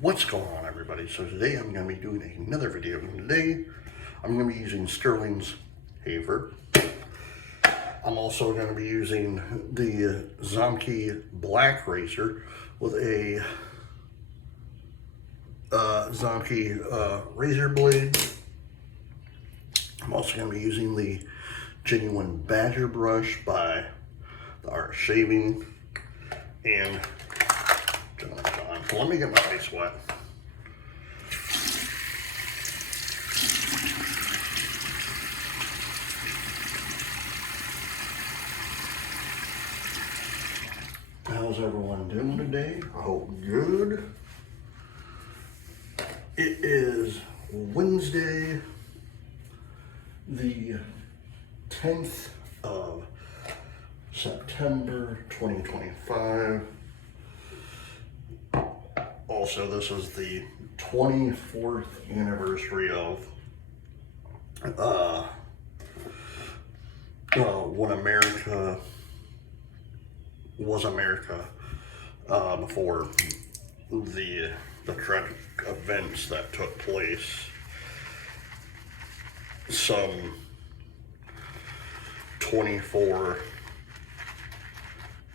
What's going on, everybody? So today I'm going to be doing another video, and today I'm going to be using Stirling's Haverford. I'm also going to be using the Zomke Black Racer with a Zomke razor blade. I'm also going to be using the Genuine Badger brush by the Art of Shaving. And let me get my face wet. How's everyone doing today? I hope good. It is Wednesday, the 10th of September 2025. Also, this is the 24th anniversary of when America was America, before the tragic events that took place some 12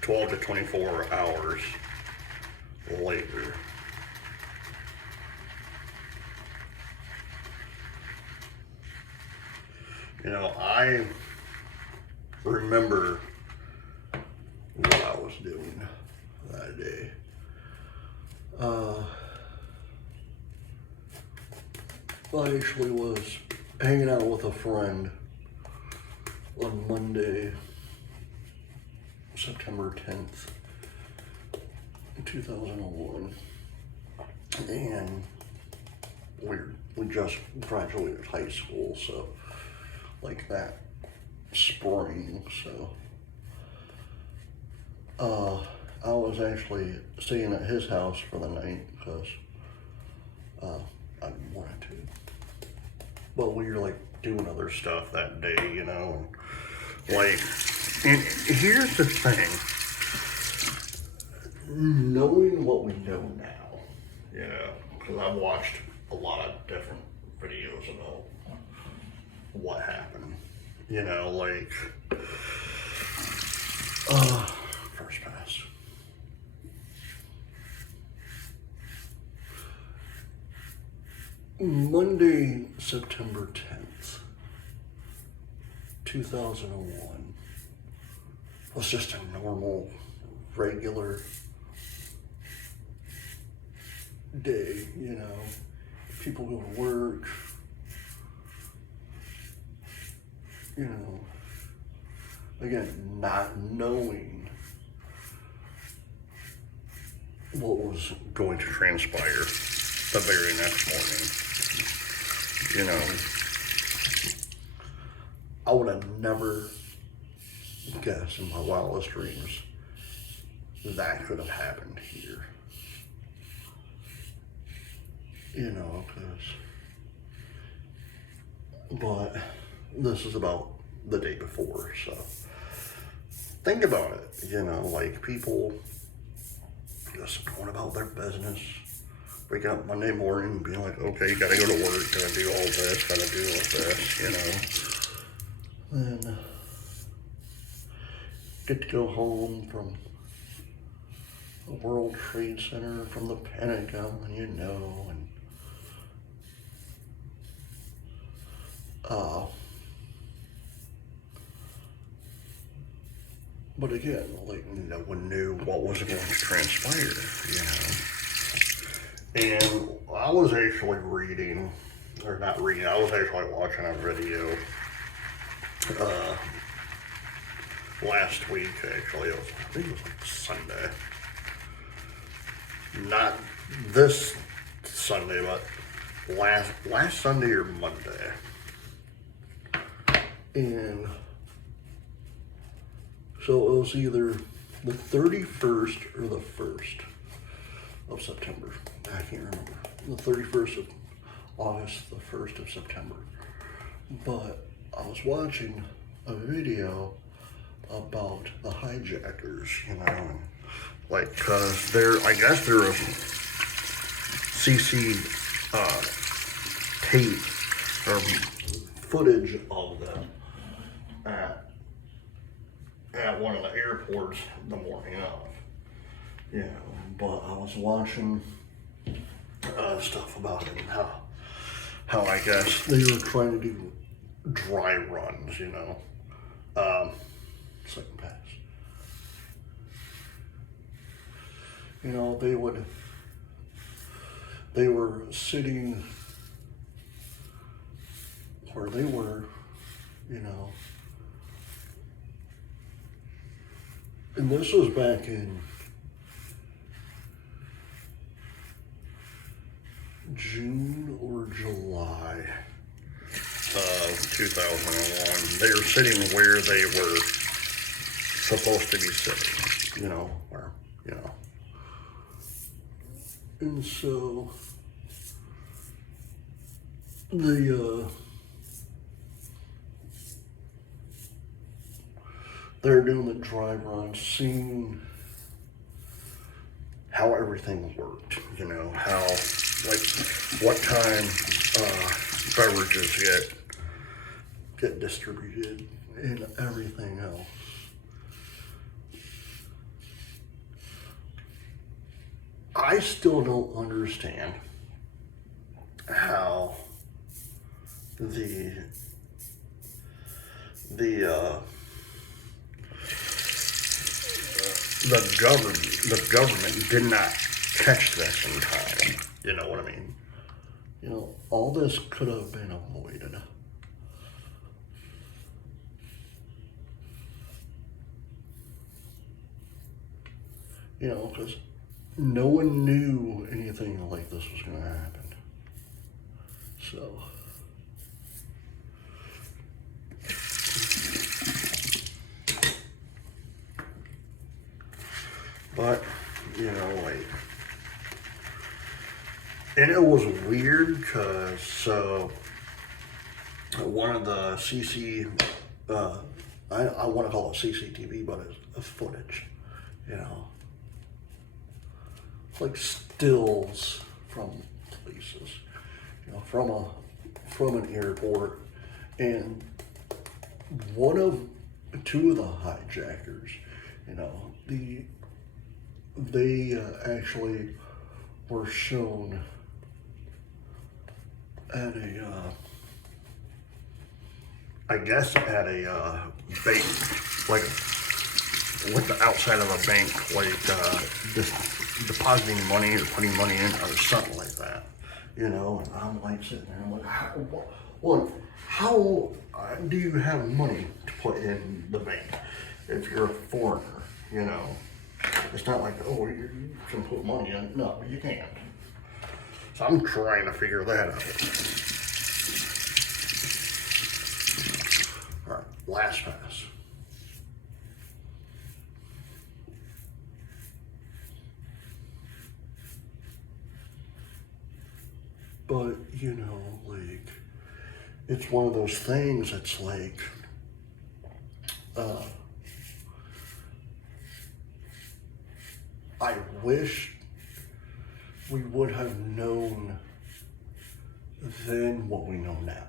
to 24 hours later. You know, I remember what I was doing that day. I actually was hanging out with a friend on Monday, September 10th, 2001, and we just graduated high school, so like that spring, so I was actually staying at his house for the night because I wanted to, but we were like doing other stuff that day, you know, like, and here's the thing, knowing what we know now, you know, because I've watched a lot of different videos about what happened, you know, like, first pass. Monday, September 10th, 2001 was just a normal, regular day, you know. People go to work, you know, again, not knowing what was going to transpire the very next morning. You know, I would have never guessed in my wildest dreams that could have happened here. You know, but this is about the day before, so think about it, you know, like people just going about their business, wake up Monday morning and being like, okay, you gotta go to work, gotta do all this, gotta do all this, you know, then get to go home from the World Trade Center, from the Pentagon, you know, and but again, like, no one knew what was going to transpire, you know. And I was actually reading, or not reading, I was actually watching a video last week, actually. I think it was like Sunday. Not this Sunday, but last Sunday or Monday. And so it was either the 31st or the 1st of September. I can't remember. The 31st of August, the 1st of September. But I was watching a video about the hijackers, you know, and like, cause I guess there was CC tape or footage of them at one of the airports the morning of. You know, but I was watching stuff about it and how I guess they were trying to do dry runs, you know. Second pass. You know, they were sitting where they were, you know. And this was back in June or July of 2001. They were sitting where they were supposed to be sitting, you know, where, you know. And so they're doing the dry run, seeing how everything worked, you know, how, like, what time beverages get distributed and everything else. I still don't understand how the government did not catch this in time. You know what I mean? You know, all this could have been avoided. You know, because no one knew anything like this was going to happen. So, but, you know, like, and it was weird because, so, one of the I want to call it CCTV, but it's footage, you know. Like stills from places, you know, from an airport, and two of the hijackers, you know, they actually were shown at I guess at a bank, like with the outside of a bank, like just depositing money or putting money in or something like that, you know. And I'm like sitting there, I'm like, how do you have money to put in the bank if you're a foreigner, you know? It's not like, oh, you can put money in. No, you can't. So I'm trying to figure that out. All right, last pass. But, you know, like, it's one of those things that's like, I wish we would have known then what we know now,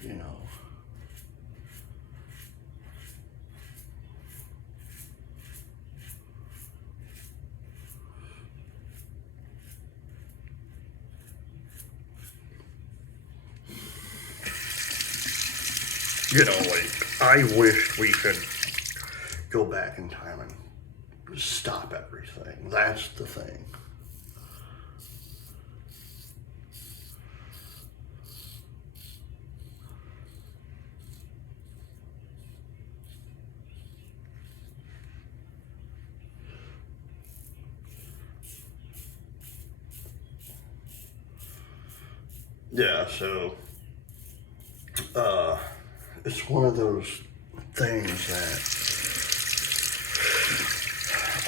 you know. You know, like, I wish we could go back in time and stop everything. That's the thing. Yeah, so, it's one of those things that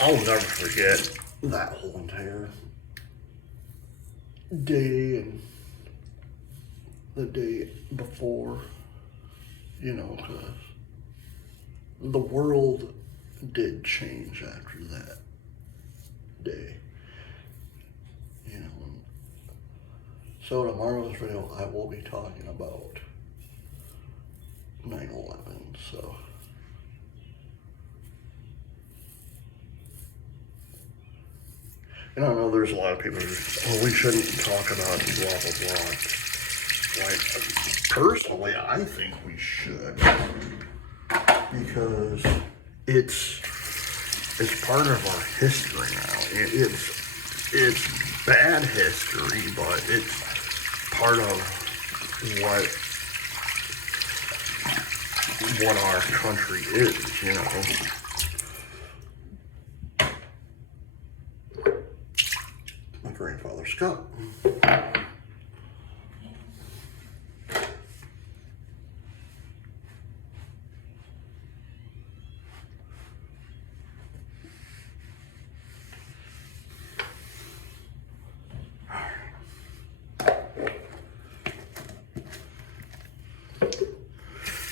I'll never forget that whole entire day and the day before, you know, because the world did change after that day, you know. So tomorrow's video, I will be talking about 9/11. So. And I know there's a lot of people who oh, we shouldn't talk about blah, blah, blah. Like, personally, I think we should. Because it's part of our history now. It's bad history, but it's part of what our country is, you know. My grandfather Scott.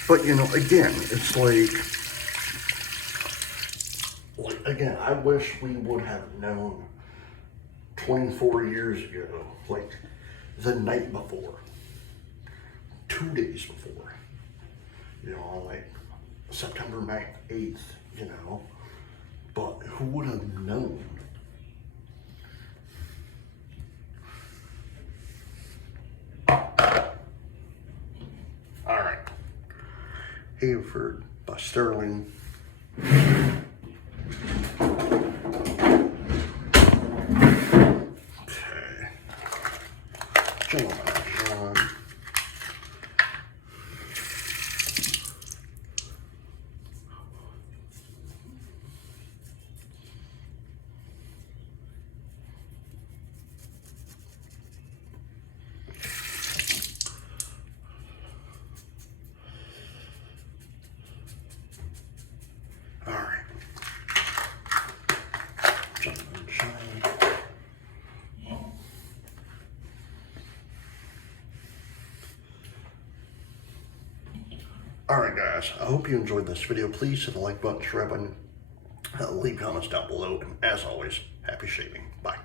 But you know, again, it's again, I wish we would have known 24 years ago, like the night before, 2 days before, you know, like September 9th, 8th, you know, but who would have known? All right, Haverford by Stirling. Alright guys, I hope you enjoyed this video. Please hit the like button, subscribe button, leave comments down below, and as always, happy shaping. Bye.